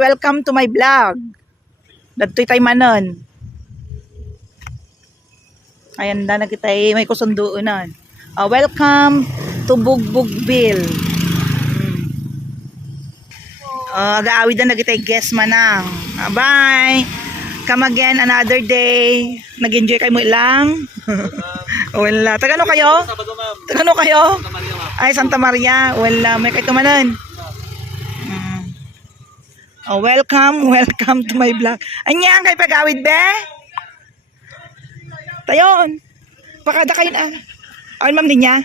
Welcome to my vlog. Dato'y tayo manon. Ayan na nakitay may kusunduan na. Welcome to Bugbugbil. Agaawid na nagitay guest manang. Bye. Come again another day. Nag-enjoy kayo mo ilang? Wala. Tagano kayo? Tagano kayo? Ay, Santa Maria. Wala. May kayo tumanan. Welcome to my vlog. Anyang kay pag-awid be? Tayon. Pakada kayo na. Ay, ma'am din niya.